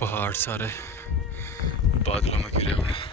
पहाड़ सारे बादलों में घिरे हुए हैं।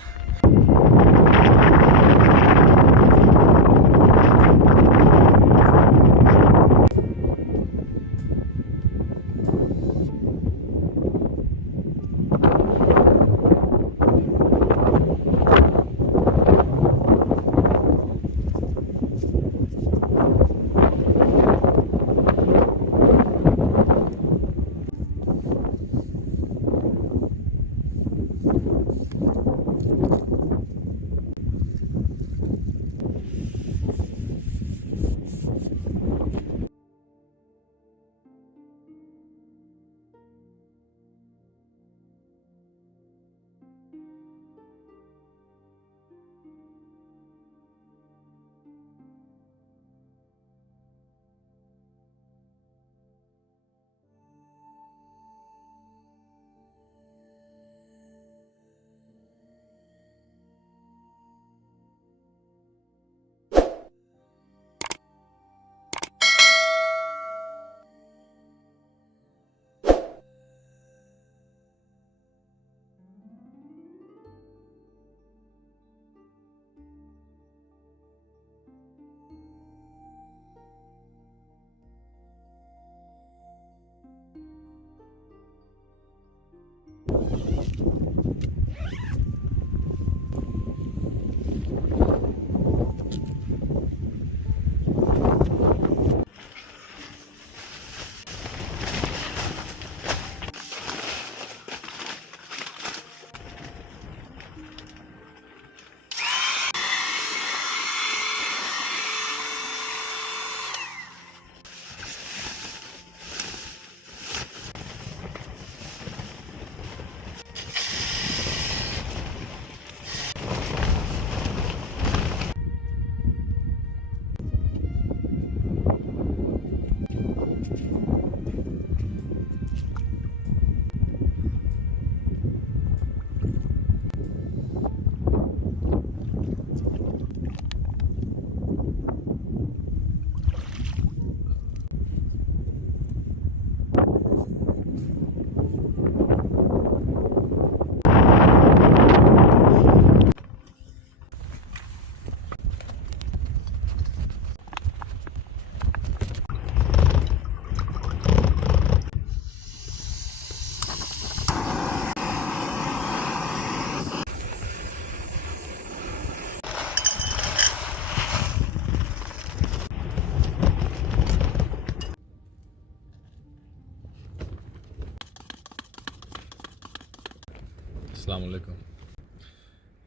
अस्सलाम वालेकुम।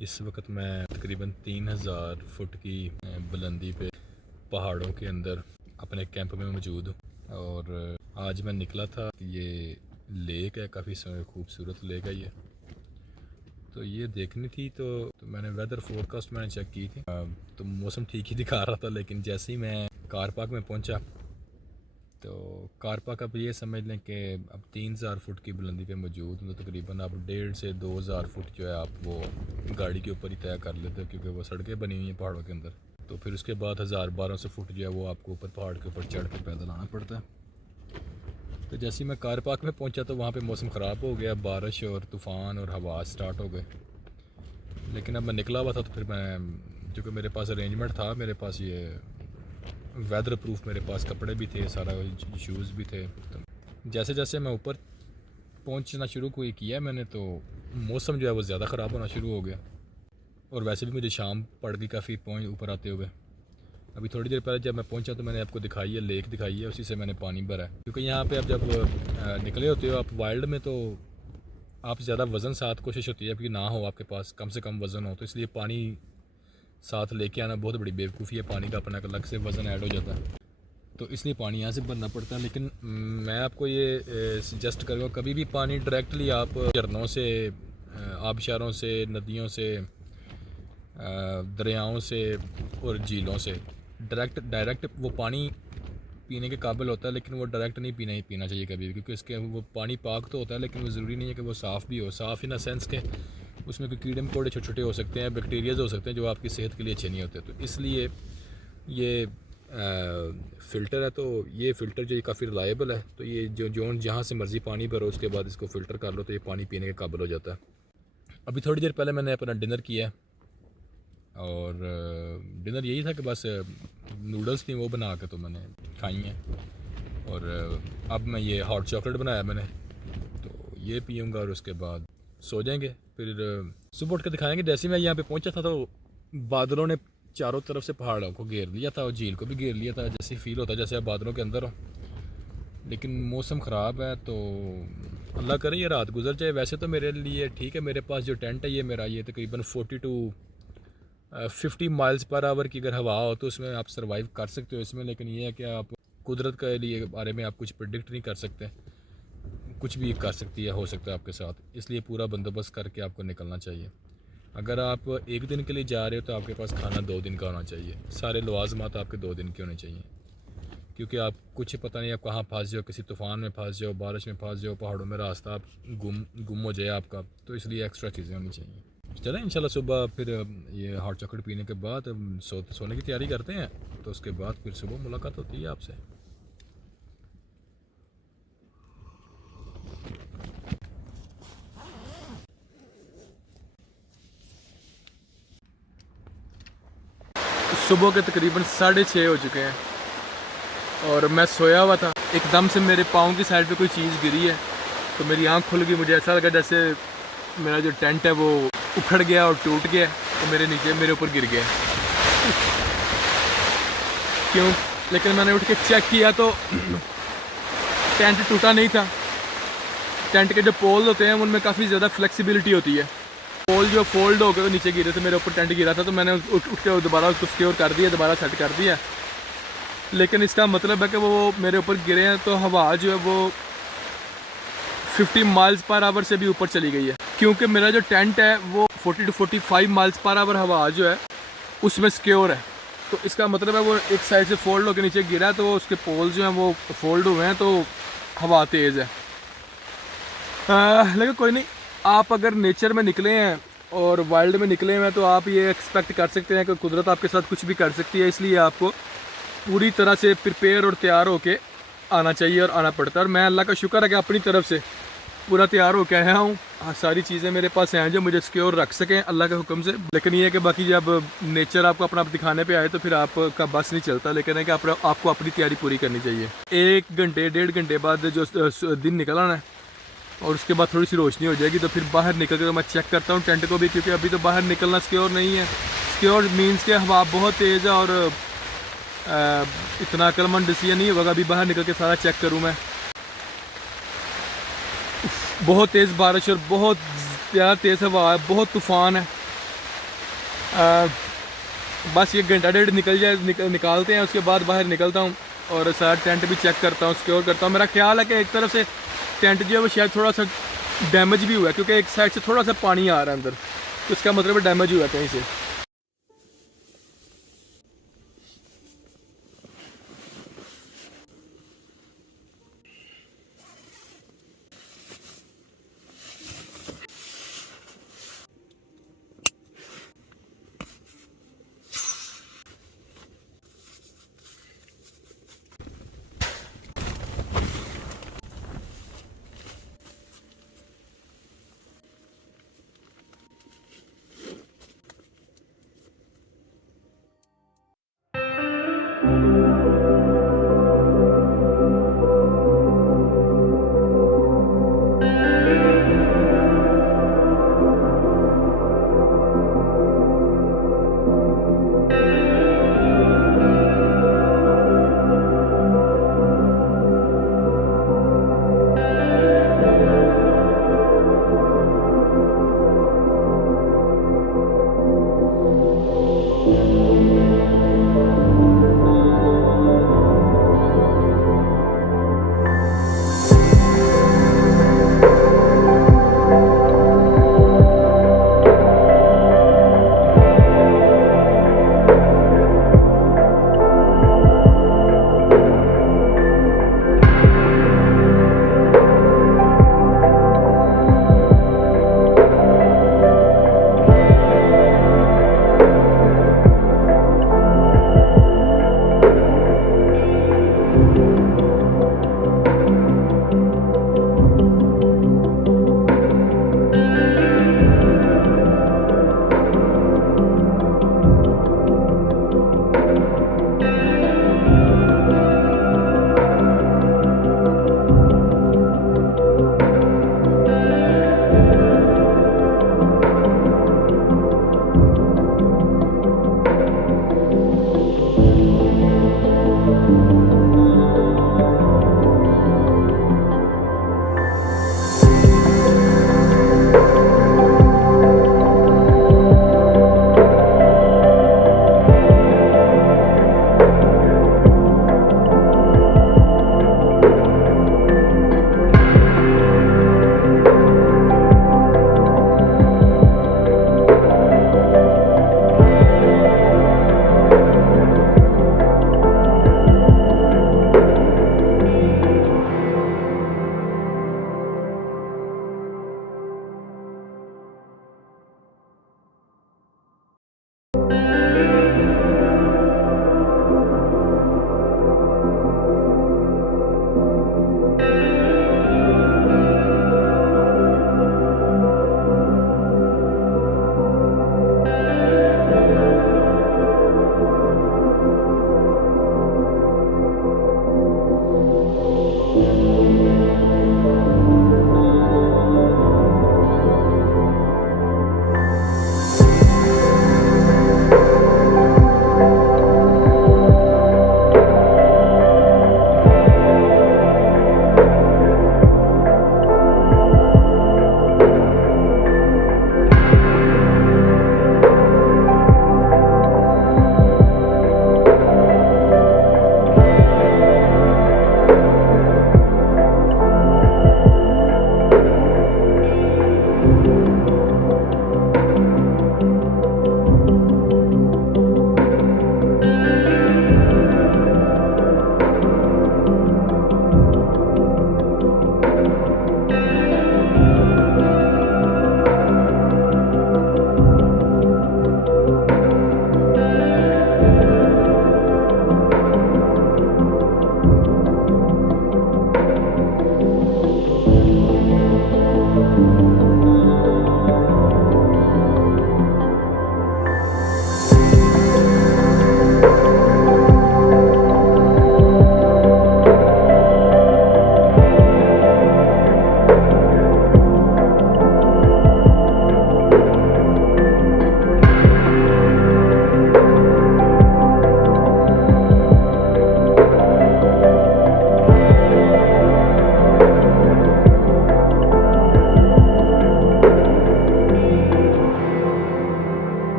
इस वक्त मैं तकरीबन 3000 फुट की बुलंदी पे पहाड़ों के अंदर अपने कैंप में मौजूद हूँ और आज मैं निकला था। ये लेक है, काफ़ी खूबसूरत लेक है ये। तो ये देखनी थी तो मैंने वेदर फोरकास्ट मैंने चेक की थी तो मौसम ठीक ही दिखा रहा था, लेकिन जैसे ही मैं कार पार्क में पहुँचा तो कार पार्क अब ये समझ लें कि अब 3000 फुट की बुलंदी पे मौजूद हूँ। तो तकरीबन आप 1.5 से 2000 फुट जो है आप वो गाड़ी के ऊपर ही तय कर लेते हो, क्योंकि वो सड़कें बनी हुई हैं पहाड़ों के अंदर। तो फिर उसके बाद 1000-1200 फुट जो है वो आपको ऊपर पहाड़ के ऊपर चढ़ के पैदल आना पड़ता है। तो जैसे ही मैं कार पार्क में पहुँचा तो वहाँ पर मौसम ख़राब हो गया, बारिश और तूफ़ान और हवा स्टार्ट हो गए। लेकिन अब मैं निकला हुआ था तो फिर मैं, चूँकि मेरे पास अरेंजमेंट था, मेरे पास ये वेदर प्रूफ मेरे पास कपड़े भी थे, सारा शूज़ भी थे। तो जैसे जैसे मैं ऊपर पहुंचना शुरू किया मैंने तो मौसम जो है वो ज़्यादा ख़राब होना शुरू हो गया। और वैसे भी मुझे शाम पड़ गई काफ़ी पहुँच ऊपर आते हुए। अभी थोड़ी देर पहले जब मैं पहुंचा तो मैंने आपको दिखाई है, लेक दिखाई है, उसी से मैंने पानी भरा है। क्योंकि यहाँ पे आप जब निकले होते हो आप वाइल्ड में तो आप ज़्यादा वज़न साथ कोशिश होती है कि ना हो आपके पास, कम से कम वज़न हो, तो इसलिए पानी साथ लेके आना बहुत बड़ी बेवकूफ़ी है। पानी का अपना अलग से वज़न ऐड हो जाता है, तो इसलिए पानी यहाँ से भरना पड़ता है। लेकिन मैं आपको ये सजेस्ट करूँगा, कभी भी पानी डायरेक्टली आप झरनों से, आबशारों से, नदियों से, दरियाओं से और झीलों से डायरेक्ट वो पानी पीने के काबिल होता है, लेकिन वो डायरेक्ट नहीं पीना चाहिए कभी भी, क्योंकि इसके वो पानी पाक तो होता है लेकिन वो ज़रूरी नहीं है कि वो साफ़ भी हो। साफ़ इन द सेंस के उसमें कोई कीड़े मकोड़े छोटे छोटे हो सकते हैं, बैक्टीरियाज हो सकते हैं जो आपकी सेहत के लिए अच्छे नहीं होते। तो इसलिए ये फ़िल्टर है, तो ये फ़िल्टर जो काफ़ी रिलायबल है, तो ये जो जहाँ से मर्ज़ी पानी भरो उसके बाद इसको फ़िल्टर कर लो तो ये पानी पीने के काबिल हो जाता है। अभी थोड़ी देर पहले मैंने अपना डिनर किया और डिनर यही था कि बस नूडल्स थी वो बना के तो मैंने खाई हैं। और अब मैं ये हॉट चॉकलेट बनाया मैंने, तो ये पीऊँगा और उसके बाद सो जाएंगे। फिर सुबह उठ के दिखाएंगे। जैसे मैं यहाँ पे पहुँचा था तो बादलों ने चारों तरफ से पहाड़ों को घेर लिया था और झील को भी घेर लिया था। जैसे फील होता जैसे आप बादलों के अंदर हो, लेकिन मौसम ख़राब है तो अल्लाह करे ये रात गुजर जाए। वैसे तो मेरे लिए ठीक है, मेरे पास जो टेंट है ये मेरा ये तकरीबन 40 to 50 माइल्स पर आवर की अगर हवा हो तो उसमें आप सर्वाइव कर सकते हो इसमें। लेकिन ये है कि आप कुदरत के लिए बारे में आप कुछ प्रिडिक्ट नहीं कर सकते, कुछ भी कर सकती है, हो सकता है आपके साथ, इसलिए पूरा बंदोबस्त करके आपको निकलना चाहिए। अगर आप एक दिन के लिए जा रहे हो तो आपके पास खाना 2 दिन का होना चाहिए, सारे लवाजमात आपके 2 दिन के होने चाहिए, क्योंकि आप कुछ पता नहीं आप कहाँ फंस जाओ, किसी तूफ़ान में फंस जाओ, बारिश में फंस जाओ, पहाड़ों में रास्ता आप गुम हो जाए आपका, तो इसलिए एक्स्ट्रा चीज़ें होनी चाहिए। चलें इंशाल्लाह सुबह फिर ये हॉट चॉकलेट पीने के बाद सोने की तैयारी करते हैं, तो उसके बाद फिर सुबह मुलाकात होती है आपसे। सुबह के तकरीबन 6:30 हो चुके हैं और मैं सोया हुआ था। एकदम से मेरे पाँव की साइड पे कोई चीज़ गिरी है तो मेरी आंख खुल गई। मुझे ऐसा लगा जैसे मेरा जो टेंट है वो उखड़ गया और टूट गया, तो मेरे ऊपर गिर गया। क्यों? लेकिन मैंने उठ के चेक किया तो टेंट टूटा नहीं था। टेंट के जो पोल होते हैं उनमें काफ़ी ज़्यादा फ्लेक्सिबिलिटी होती है। पोल जो फोल्ड हो गए नीचे गिरे थे, मेरे ऊपर टेंट गिरा था, तो मैंने उठ के दोबारा उसको सिक्योर कर दिया, दोबारा सेट कर दिया। लेकिन इसका मतलब है कि वो मेरे ऊपर गिरे हैं तो हवा जो है वो 50 माइल्स पर आवर से भी ऊपर चली गई है, क्योंकि मेरा जो टेंट है वो 40 to 45 माइल्स पर आवर हवा जो है उसमें सिक्योर है। तो इसका मतलब है वो एक साइड से फोल्ड होकर नीचे गिरा है तो उसके पोल जो हैं वो फोल्ड हुए हैं, तो हवा तेज़ है। लेकिन कोई नहीं, आप अगर नेचर में निकले हैं और वाइल्ड में निकले हैं तो आप ये एक्सपेक्ट कर सकते हैं कि कुदरत आपके साथ कुछ भी कर सकती है, इसलिए आपको पूरी तरह से प्रिपेयर और तैयार होके आना चाहिए और आना पड़ता है। और मैं अल्लाह का शुक्र है कि अपनी तरफ से पूरा तैयार होकर आया हूँ। सारी चीज़ें मेरे पास हैं जो मुझे सिक्योर रख सकें अल्लाह के हुक्म से। लेकिन ये है कि बाकी जब नेचर आपको अपना दिखाने पे आए तो फिर आपका बस नहीं चलता। लेकिन है कि आपको अपनी तैयारी पूरी करनी चाहिए। 1 घंटे 1.5 घंटे बाद जो दिन निकल आना है और उसके बाद थोड़ी सी रोशनी हो जाएगी तो फिर बाहर निकल कर मैं चेक करता हूँ टेंट को भी, क्योंकि अभी तो बाहर निकलना सिक्योर नहीं है। सिक्योर मीन्स के हवा बहुत तेज़ है और इतना अक्लमंद डिसीजन नहीं होगा अभी बाहर निकल के सारा चेक करूँ मैं। बहुत तेज़ बारिश और बहुत ज़्यादा तेज़ हवा है, बहुत तूफ़ान है। बस ये घंटा 1.5 निकल जाए निकालते हैं, उसके बाद बाहर निकलता हूँ और सारा टेंट भी चेक करता हूँ, सिक्योर करता हूँ। मेरा ख्याल है कि एक तरफ से टेंट जो है वो शायद थोड़ा सा डैमेज भी हुआ है, क्योंकि एक साइड से थोड़ा सा पानी आ रहा है अंदर, तो इसका मतलब डैमेज हुआ है कहीं से।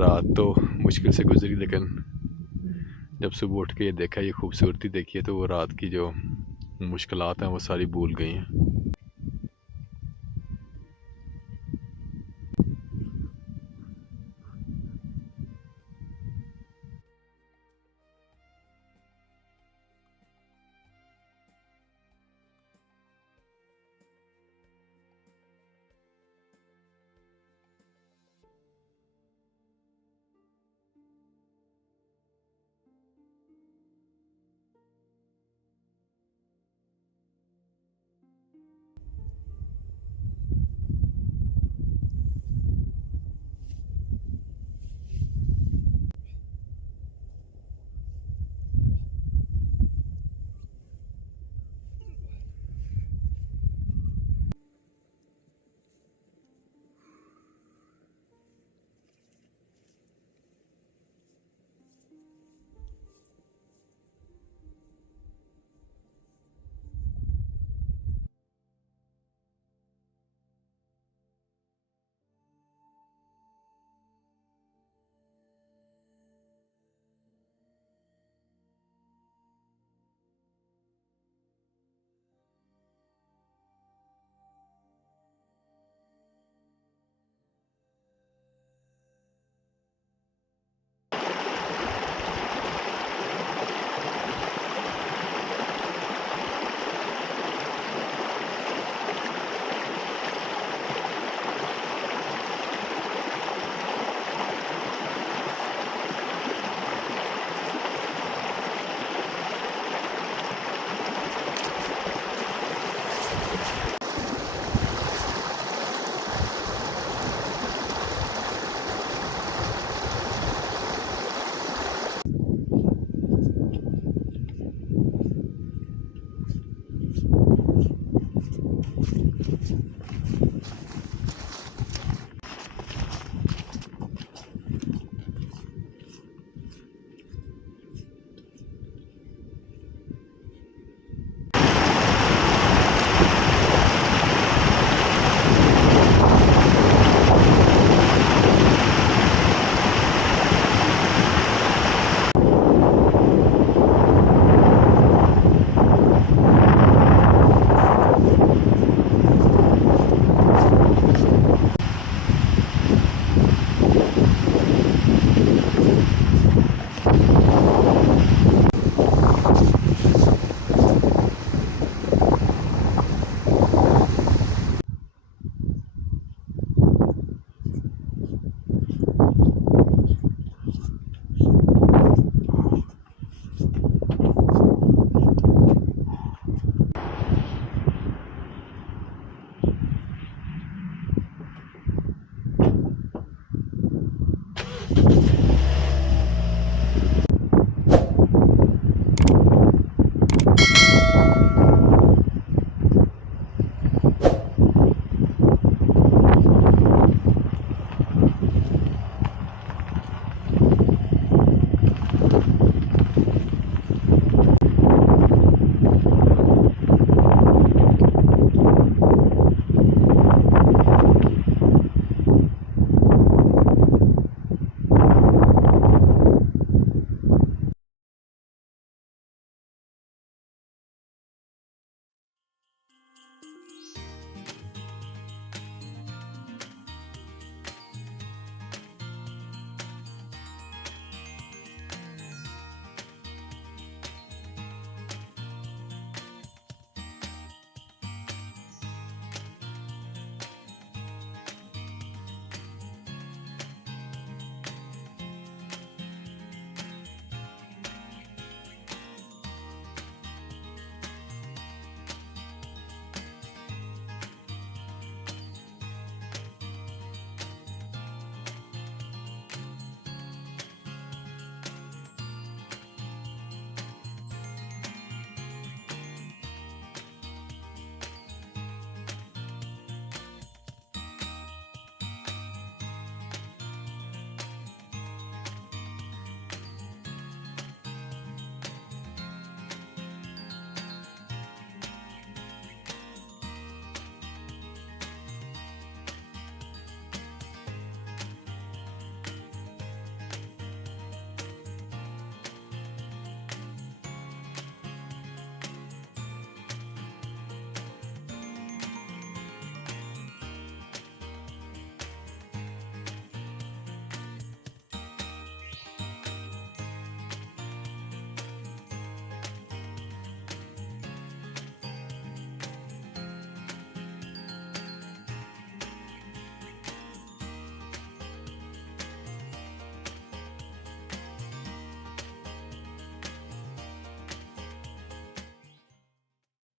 रात तो मुश्किल से गुजरी, लेकिन जब सुबह उठ के ये देखा, ये खूबसूरती देखी है, तो वो रात की जो मुश्किलात हैं वो सारी भूल गई हैं।